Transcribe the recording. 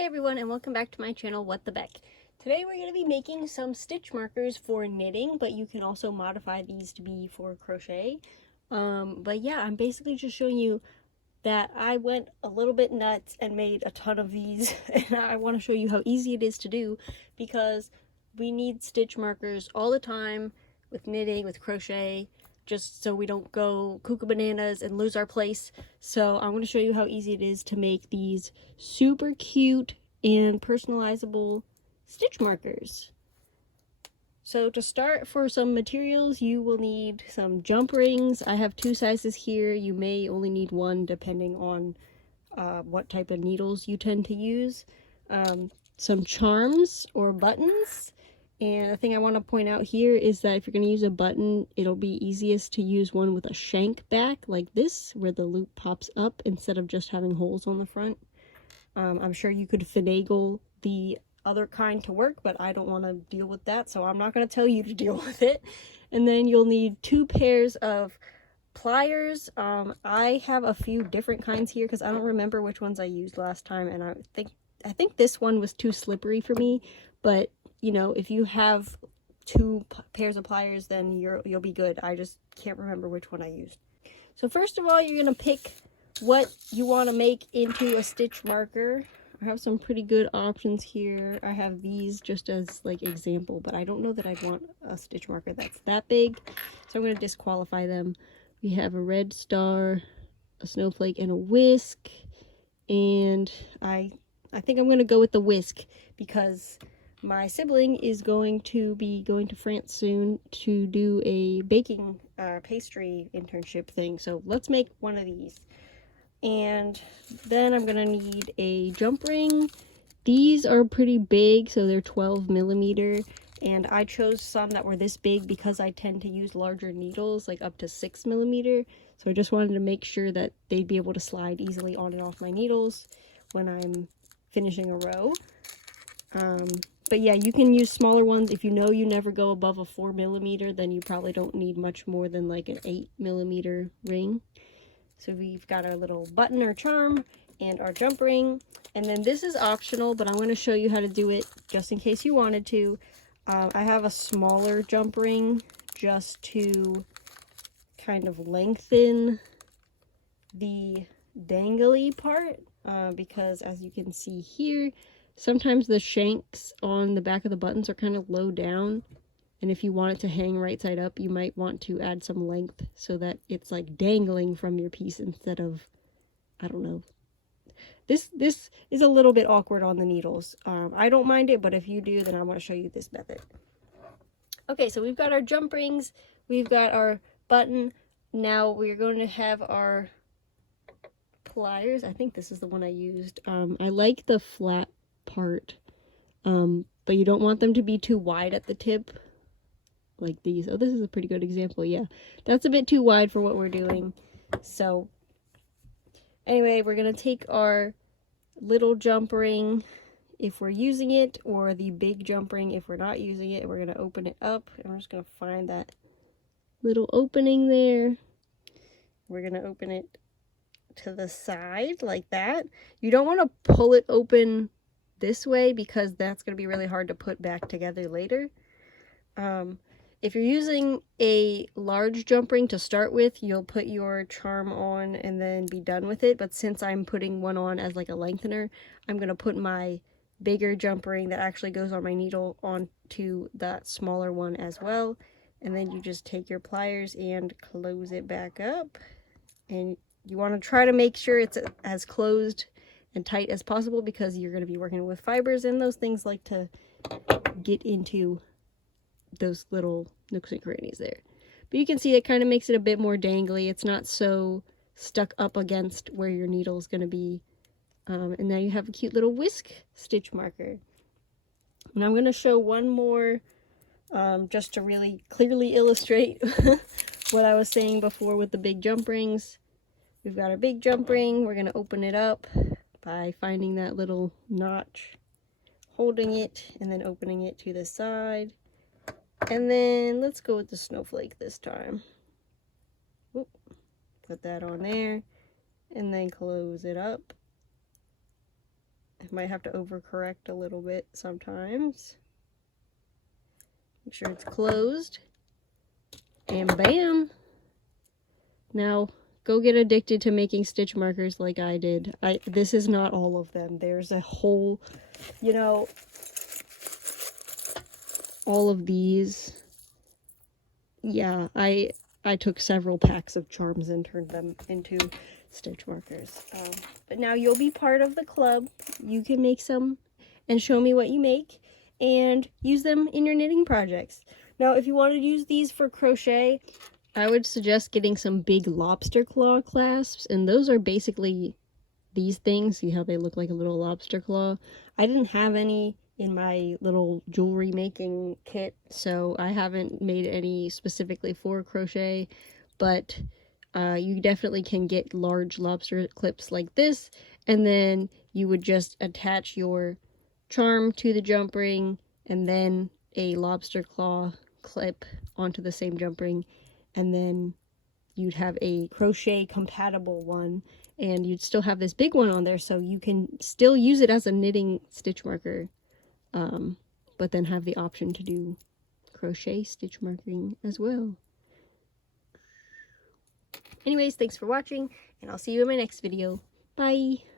Hey everyone, and welcome back to my channel, What the Beck. Today we're going to be making some stitch markers for knitting, but you can also modify these to be for crochet. But yeah, I'm basically just showing you that I went a little bit nuts and made a ton of these, and I want to show you how easy it is to do because we need stitch markers all the time with knitting, with crochet, just so we don't go cuckoo bananas and lose our place. So I'm going to show you how easy it is to make these super cute and personalizable stitch markers. So to start, for some materials, you will need some jump rings. I have two sizes here. You may only need one depending on what type of needles you tend to use. Some charms or buttons. And the thing I want to point out here is that if you're going to use a button, it'll be easiest to use one with a shank back like this, where the loop pops up instead of just having holes on the front. I'm sure you could finagle the other kind to work, but I don't want to deal with that, so I'm not going to tell you to deal with it. And then you'll need two pairs of pliers. I have a few different kinds here because I don't remember which ones I used last time, and I think this one was too slippery for me, but you know, if you have two pairs of pliers, then you'll be good. I just can't remember which one I used. So first of all, you're going to pick what you want to make into a stitch marker. I have some pretty good options here. I have these just as like example, but I don't know that I'd want a stitch marker that's that big, so I'm going to disqualify them. We have a red star, a snowflake, and a whisk, and I think I'm going to go with the whisk because my sibling is going to be going to France soon to do a baking pastry internship thing, so let's make one of these. And then I'm gonna need a jump ring. These are pretty big, so they're 12mm, and I chose some that were this big because I tend to use larger needles, like up to 6mm. So I just wanted to make sure that they'd be able to slide easily on and off my needles when I'm finishing a row. But yeah, you can use smaller ones. If you know you never go above a 4mm, then you probably don't need much more than like an 8mm ring. So we've got our little button or charm and our jump ring. And then this is optional, but I'm going to show you how to do it just in case you wanted to. I have a smaller jump ring just to kind of lengthen the dangly part. Because as you can see here, sometimes the shanks on the back of the buttons are kind of low down. And if you want it to hang right side up, you might want to add some length so that it's like dangling from your piece instead of, I don't know. This is a little bit awkward on the needles. I don't mind it, but if you do, then I want to show you this method. Okay, so we've got our jump rings, we've got our button. Now we're going to have our pliers. I think this is the one I used. I like the flat part, but you don't want them to be too wide at the tip. Like these. Oh, this is a pretty good example. Yeah, that's a bit too wide for what we're doing. So anyway, we're gonna take our little jump ring if we're using it, or the big jump ring if we're not using it. We're gonna open it up, and we're just gonna find that little opening there. We're gonna open it to the side like that. You don't want to pull it open this way because that's gonna be really hard to put back together later. If you're using a large jump ring to start with, you'll put your charm on and then be done with it. But since I'm putting one on as like a lengthener, I'm going to put my bigger jump ring that actually goes on my needle onto that smaller one as well. And then you just take your pliers and close it back up. And you want to try to make sure it's as closed and tight as possible because you're going to be working with fibers, and those things like to get into those little nooks and crannies there. But you can see it kind of makes it a bit more dangly. It's not so stuck up against where your needle is going to be. And now you have a cute little whisk stitch marker. And I'm going to show one more just to really clearly illustrate what I was saying before with the big jump rings. We've got our big jump ring. We're going to open it up by finding that little notch, holding it, and then opening it to the side. And then let's go with the snowflake this time. Oop, put that on there, and then close it up. I might have to overcorrect a little bit sometimes. Make sure it's closed. And bam! Now, go get addicted to making stitch markers like I did. This is not all of them. There's a whole, you know, all of these. Yeah, I took several packs of charms and turned them into stitch markers. But now you'll be part of the club. You can make some and show me what you make and use them in your knitting projects. Now, if you want to use these for crochet, I would suggest getting some big lobster claw clasps, and those are basically these things. See how they look like a little lobster claw? I didn't have any in my little jewelry making kit, so I haven't made any specifically for crochet, but you definitely can get large lobster clips like this, and then you would just attach your charm to the jump ring and then a lobster claw clip onto the same jump ring, and then you'd have a crochet compatible one, and you'd still have this big one on there, so you can still use it as a knitting stitch marker, but then have the option to do crochet stitch marking as well. Anyways, thanks for watching, and I'll see you in my next video. Bye!